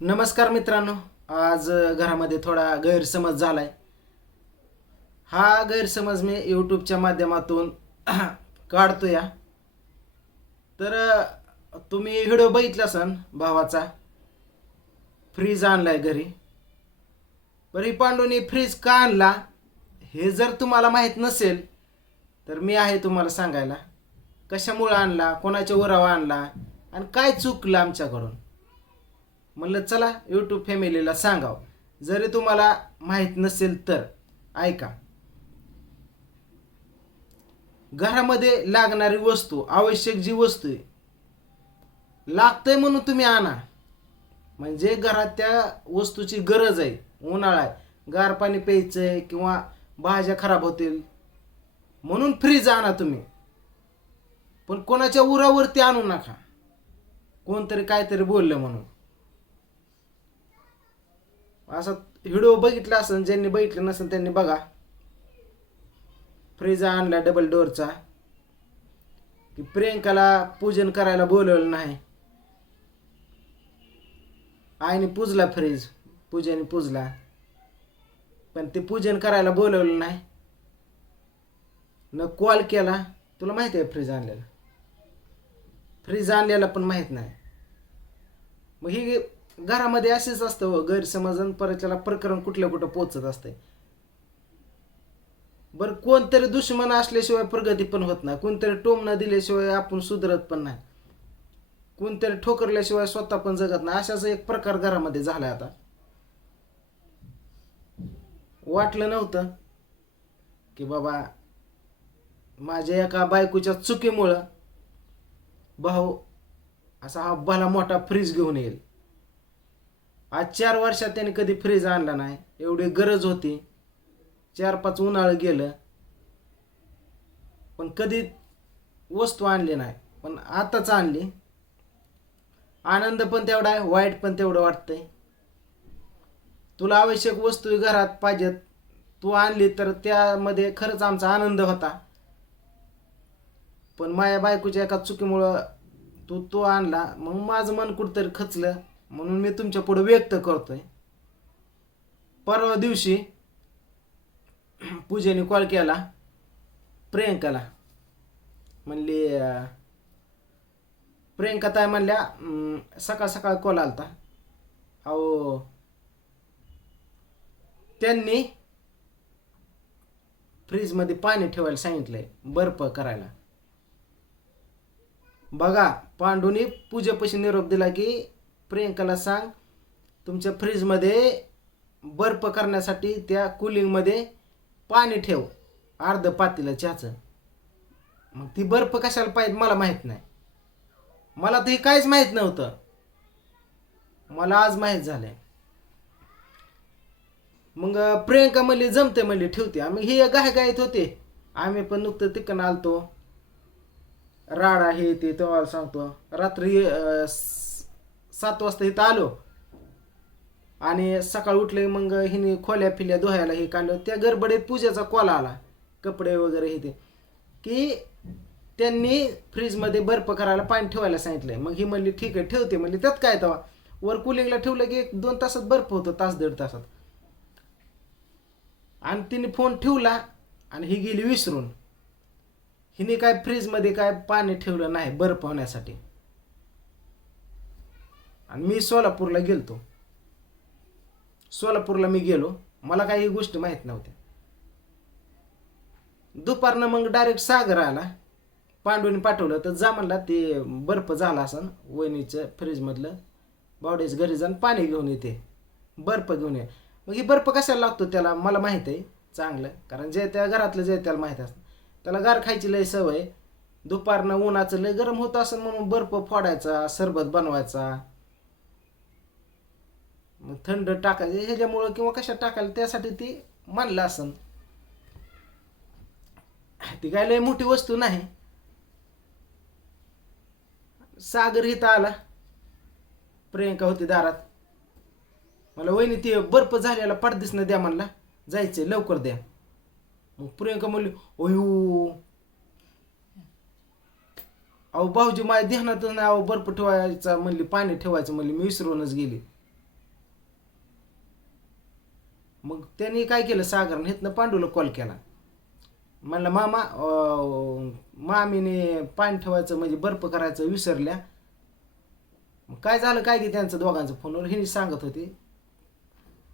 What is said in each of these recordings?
नमस्कार मित्रांनो आज घरामध्ये थोडा गैरसमज झाला आहे हा गैरसमज मी यूट्यूबच्या माध्यमातून काढतो या तर तुम्ही व्हिडिओ बघितला असन भावाचा? फ्रीज आणलाय घरी. बरं ही पांडूने फ्रीज का आणला हे जर तुम्हाला माहीत नसेल तर मी आहे तुम्हाला सांगायला. कशामुळं आणला कोणाच्या उरावा आणला आणि काय चुकलं आमच्याकडून? म्हणलं चला यूट्यूब फॅमिलीला सांगावं. जरी तुम्हाला माहीत नसेल तर ऐका. घरामध्ये लागणारी वस्तू आवश्यक जी वस्तू आहे लागतंय म्हणून तुम्ही आणा. म्हणजे घरात त्या वस्तूची गरज आहे उन्हाळा आहे गार पाणी प्यायचंय किंवा भाज्या खराब होतील म्हणून फ्रीज आणा तुम्ही. पण कोणाच्या उरावरती आणू नका. कोणतरी काहीतरी बोललं म्हणून. असा व्हिडिओ बघितला असेल ज्यांनी बघितलं नसेल त्यांनी बघा. फ्रीज आणला डबल डोअरचा की प्रियंकाला पूजन करायला बोलवलं नाही. आईने पूजला फ्रीज पूजेने पूजला. पण ते पूजन करायला बोलवलं नाही. न कॉल केला. तुला माहिती आहे फ्रीज आणलेला? फ्रीज आणलेला पण माहीत नाही. मग ही घरामध्ये असेच असतं गैरसमजन गैरसमज परत त्याला प्रकरण कुठल्या कुठं पोचत असतंय. बरं कोणतरी दुश्मन असल्याशिवाय प्रगती पण होत नाही. कोणतरी टोमणं दिल्याशिवाय आपण सुधरत पण नाही. कोणतरी ठोकरल्याशिवाय स्वतः पण जगत नाही. अशाच एक प्रकार घरामध्ये झालाय आता. वाटलं नव्हतं की बाबा माझ्या एका बायकोच्या चुकीमुळं भाऊ असा हा भला मोठा फ्रीज घेऊन येईल. आज चार वर्षात त्याने कधी फ्रीज आणला नाही. एवढी गरज होती. चार पाच उन्हाळं गेलं. पण कधी वस्तू आणली नाही. पण आताच आणली. आनंद पण तेवढा आहे वाईट पण तेवढं वाटतंय. तुला आवश्यक वस्तू घरात पाहिजेत. तू आणली तर त्यामध्ये खरंच आमचा आनंद होता. पण माझ्या बायकोच्या एका चुकीमुळं तू तो आणला. मग माझं मन कुठंतरी खचलं. म्हणून मी तुमच्यापुढे व्यक्त करतोय. परवा दिवशी पूजेने कॉल केला. प्रियंकाला. म्हणली प्रियंका ताई म्हणल्या सकाळ सकाळ कॉल आलता. अहो त्यांनी फ्रीजमध्ये पाणी ठेवायला सांगितलंय बर्फ करायला. बघा पांडूनी पूजेपाशी निरोप दिला की प्रियंकाला सांग तुमच्या फ्रीजमध्ये बर्फ करण्यासाठी त्या कुलिंगमध्ये पाणी ठेव अर्ध पातीला चहाचं. मग ती बर्फ कशाला पाहिजे मला माहीत नाही. मला तर हे काहीच माहीत नव्हतं. मला आज माहीत झालंय. मग प्रियंका म्हणली जमते म्हणली ठेवते. आम्ही हे गाय गायत होते. आम्ही पण नुकतं तिकडं आलतो. राडा हे ते तेव्हा सांगतो. रात्री सात वाजता इथं आलो. आणि सकाळ उठले मग हिने खोल्या फिल्या धुवायला हे काढलं त्या गडबडीत पूजेचा कॉल आला कपडे वगैरे हे ते. की त्यांनी फ्रीजमध्ये बर्फ करायला पाणी ठेवायला सांगितलं मग ही म्हणली ठीक आहे ठेवते. म्हणली त्यात काय तेव्हा वर कुलिंगला ठेवलं की एक दोन तासात बर्फ होतो तास दीड तासात. आणि तिने फोन ठेवला आणि ही गेली विसरून. हिने काय फ्रीजमध्ये काय पाणी ठेवलं नाही बर्फ होण्यासाठी आणि मी सोलापूरला गेलतो. सोलापूरला मी गेलो. मला काही गोष्टी माहीत नव्हत्या. दुपारनं मग डायरेक्ट सागर आला. पांडूने पाठवलं. तर जा म्हणला ते बर्फ झाला असन वहिनीचं फ्रीजमधलं बावडेच घरी जाऊन पाणी घेऊन येते. बर्फ घेऊन ये. मग ही बर्फ कशाला लागतो त्याला? मला माहीत आहे. चांगलं. कारण जे त्या घरातलं जे त्याला माहीत असतं. त्याला गार खायची लय सवय दुपारनं उन्हाचं लय गरम होत असं म्हणून बर्फ फोडायचा सरबत बनवायचा. मग थंड टाकायचं. ह्याच्यामुळं किंवा कशा टाकायला त्यासाठी ती मानलं असन. ती काय लय मोठी वस्तू नाही. सागर इथं आला. प्रियंका होती दारात. मला वहिनी ते बर्फ झालेला पडदिसनं द्या म्हणला. जायचंय लवकर द्या. मग प्रियंका म्हणली अयो. अहो भाऊजी माझ्या ध्यानातच नाही अहो बर्फ ठेवायचा म्हणली पाणी ठेवायचं म्हणली मी विसरूनच गेली. मग त्यांनी काय केलं? सागरनं हिथनं पांडूला कॉल केला. म्हणलं मामा मामीने पाणी ठेवायचं म्हणजे बर्फ करायचं विसरल्या. मग काय झालं? काय की त्यांचं दोघांचं फोनवर हिने सांगत होती.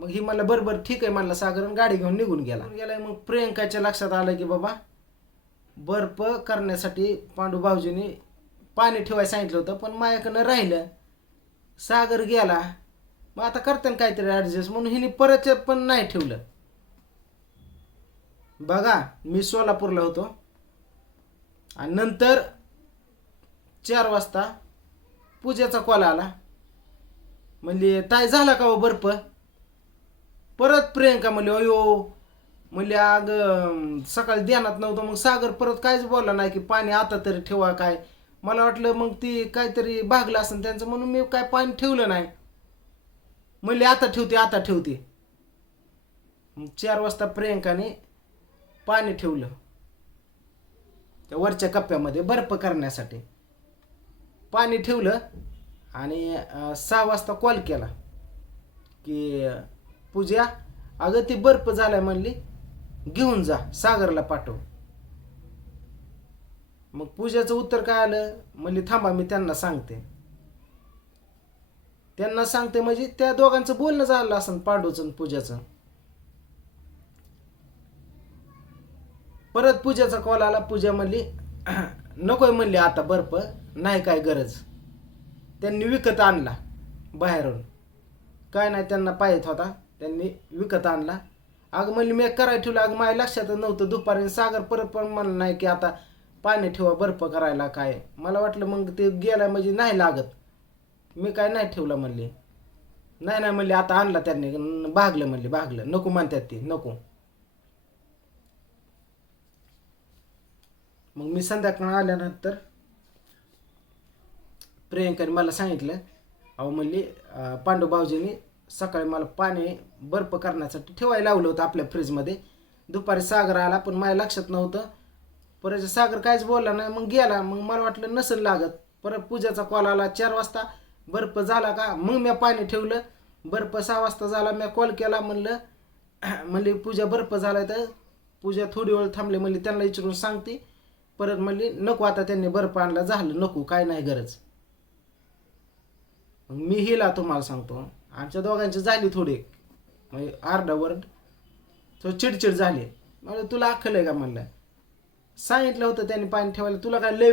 मग ही मला बरं बरं ठीक आहे म्हणलं सागरन गाडी घेऊन निघून गेला. गेलाय मग प्रियंकाच्या लक्षात आलं की बाबा बर्फ करण्यासाठी पांडू भाऊजीने पाणी ठेवायला सांगितलं होतं पण माझ्याकडनं राहिलं. सागर गेला मग आता करताना काहीतरी ॲडजस्ट म्हणून हिने परत पण नाही ठेवलं. बघा मी सोलापूरला होतो. आणि नंतर चार वाजता पूजेचा कॉल आला. म्हणजे ताय झाला का हो बर्फ? परत प्रियंका म्हणली अयो. म्हणले अग सकाळी ध्यानात नव्हतं मग सागर परत काहीच बोलला नाही की पाणी आता तरी ठेवा काय? मला वाटलं मग ती काहीतरी भागलं असेल त्यांचं म्हणून मी काय पाणी ठेवलं नाही. म्हणले आता ठेवते आता ठेवते. मग चार वाजता प्रियंकाने पाणी ठेवलं. त्या वरच्या कप्प्यामध्ये बर्फ करण्यासाठी. पाणी ठेवलं आणि सहा वाजता कॉल केला की पूजा अगं ती बर्फ झालाय म्हणली घेऊन जा सागरला पाठव. मग पूजाचं उत्तर काय आलं? म्हणली थांबा मी त्यांना सांगते. त्यांना सांगते म्हणजे त्या दोघांचं बोलणं झालं असं पांडूचं पूजाचं. परत पूजाचा कॉल आला पूजा म्हणली नकोय म्हणली आता बर्फ नाही काय गरज. त्यांनी विकत आणला बाहेरून. काय नाही त्यांना पाहिजे होता त्यांनी विकत आणला. अगं म्हणली मी करायला ठेवलं अगं माझ्या लक्षातच नव्हतं दुपारी सागर परत पण म्हणलं नाही की आता पाणी ठेवा बर्फ करायला काय. मला वाटलं मग ते गेला म्हणजे नाही लागत. मी काय नाही ठेवला म्हणले. नाही नाही म्हणले आता आणला त्यांनी. भागलं म्हणले भागलं. नको म्हणतात ते नको. मग मी संध्याकाळ आल्यानंतर प्रियंकाने मला सांगितलं अहो म्हणली पांडू भाऊजींनी सकाळी मला पाणी बर्फ करण्यासाठी ठेवायला लावलं होतं आपल्या फ्रीजमध्ये. दुपारी सागर आला पण माझ्या लक्षात नव्हतं. परत सागर काहीच बोलला नाही. मग गेला. मग मला वाटलं नसेल लागत. परत पूजाचा कॉल आला चार वाजता. बर्फ झाला का? मग मी पाणी ठेवलं. बर्फ सहा वाजता झाला मी कॉल केला म्हणलं म्हणली पूजा बर्फ झाला तर? पूजा थोडी वेळ थांबली म्हणली त्यांना विचारून सांगते. परत म्हणली नको आता त्यांनी बर्फ आणला झालं नको काय नाही गरज. मग मी हिला तुम्हाला सांगतो आमच्या दोघांची झाली थोडी म्हणजे अर्धा वर्ड तो चिडचिड झाली. म्हणलं तुला अख्खल आहे का? म्हणलं. सांगितलं होतं त्यांनी पाणी ठेवायला तुला काय लय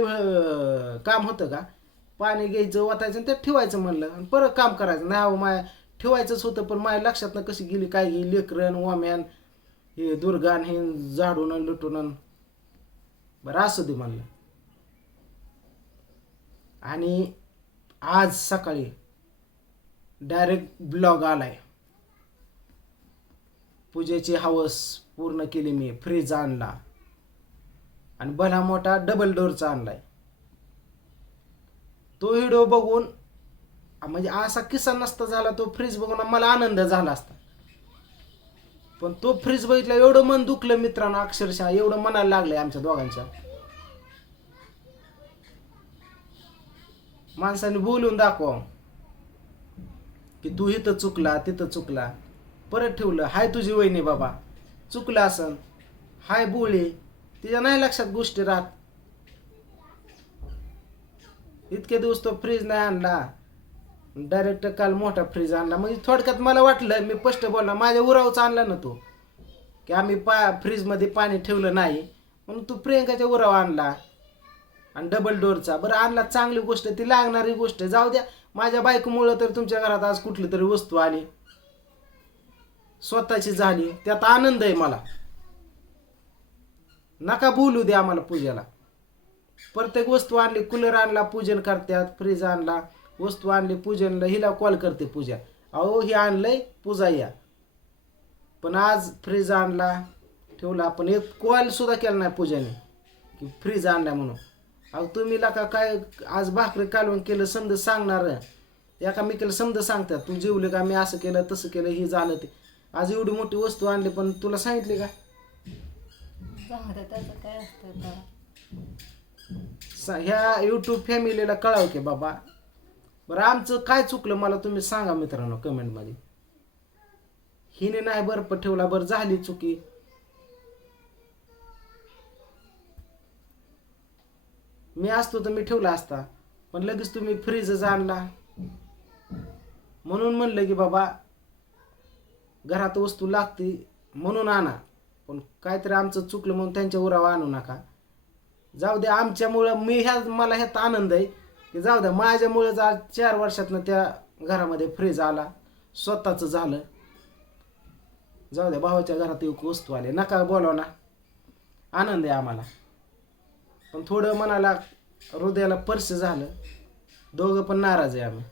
काम होतं का? पाणी घ्यायचं वाटायचं आणि ते ठेवायचं म्हणलं. आणि परत काम करायचं. नाही अहो माया ठेवायचंच होतं पण माझ्या लक्षात कशी गेली? काय गेली लेकरन वाम्यान हे दुर्गान हे झाडून लुटून बरं असू दे म्हणलं. आणि आज सकाळी डायरेक्ट ब्लॉग आलाय. पूजेची हवस पूर्ण केली मी. फ्रीज आणला. आणि भला मोठा डबल डोअरचा आणलाय. तो व्हिडिओ बघून म्हणजे असा किस्सा नसता झाला तो फ्रीज बघून मला आनंद झाला असता. पण तो फ्रीज बघितला एवढं मन दुखलं मित्रांनो अक्षरशः एवढं मनाला लागलंय आमच्या दोघांच्या. माणसाने बोलून दाखवा की तू इथं चुकला तिथं चुकला. परत ठेवलं हाय तुझी वहिनी बाबा. चुकलं असन हाय बोळे तिच्या नाही लक्षात गोष्टी राहत. इतके दिवस तो फ्रीज नाही आणला. डायरेक्ट काल मोठा फ्रीज आणला. म्हणजे थोडक्यात मला वाटलं मी स्पष्ट बोलला माझ्या उरावचा आणला ना तो. की आम्ही पा फ्रीजमध्ये पाणी ठेवलं नाही. म्हणून तू प्रियंकाच्या उराव आणला. आणि डबल डोअरचा बरं आणला चांगली गोष्ट ती लागणारी गोष्ट. आहे. जाऊ द्या माझ्या बायकोमुळं तर तुमच्या घरात आज कुठली तरी वस्तू आली. स्वतःची झाली. त्यात आनंद आहे मला. नका बोलू द्या आम्हाला पूजेला. प्रत्येक वस्तू आणली कूलर आणला पूजन करतात फ्रीज आणला वस्तू आणली पूजनला हिला कॉल करते पूजा. अहो हे आणलंय पूजा या. पण आज फ्रीज आणला ठेवला आपण. एक कॉल सुद्धा केला नाही पूजाने की फ्रीज आणला म्हणून. अहो तुम्ही का काय आज भाकरी कालवण केलं समजा सांगणार. एका मी केलं समजा सांगतात तू जेवले का? मी असं केलं तसं केलं हे झालं ते. आज एवढी मोठी वस्तू आणली पण तुला सांगितली का? ह्या यूट्यूब फॅमिलीला कळावं की बाबा. बरं आमचं काय चुकलं मला तुम्ही सांगा मित्रांनो कमेंटमध्ये. हिने नाही बर्फ ठेवला बरं झाली चुकी. मी असतो तर मी ठेवला असता पण लगेच तुम्ही फ्रीजच आणला. म्हणून म्हणलं की बाबा घरात वस्तू लागते म्हणून आणा. पण काहीतरी आमचं चुकलं म्हणून त्यांच्या उरावर आणू नका. जाऊ द्या आमच्यामुळं मी ह्या मला ह्यात आनंद आहे. की जाऊ द्या माझ्यामुळेच आज चार वर्षातनं त्या घरामध्ये फ्रीज आला. स्वतःचं झालं. जाऊ द्या भावाच्या घरात एक वस्तू आले. नका बोलाव ना. आनंद आहे आम्हाला. पण थोडं मनाला हृदयाला पर्स झालं. दोघं पण नाराज आहे आम्ही.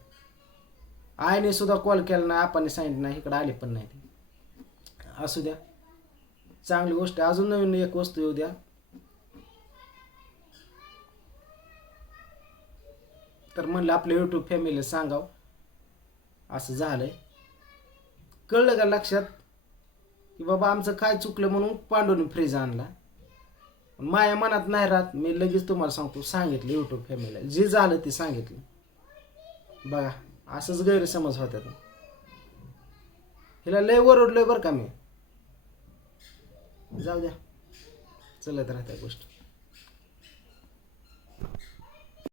आईने सुद्धा कॉल केला नाही आपण सांगितलं नाही इकडं आले पण नाही असू द्या. चांगली गोष्ट आहे. अजून नवीन एक वस्तू येऊ द्या. तर म्हणलं आपल्या यूट्यूब फॅमिलीला सांगावं. असं झालंय. कळलं का लक्षात? की बाबा आमचं काय चुकलं म्हणून पांडून फ्रीज आणला. पण माझ्या मनात नाही राहत. मी लगेच तुम्हाला सांगतो सांगितलं यूट्यूब फॅमिलीला जे झालं ते सांगितलं. बघा असंच गैरसमज होत्यात हिला लय ओरडलोय बरं का मी. जाऊ द्या. चलत राहत्या गोष्ट.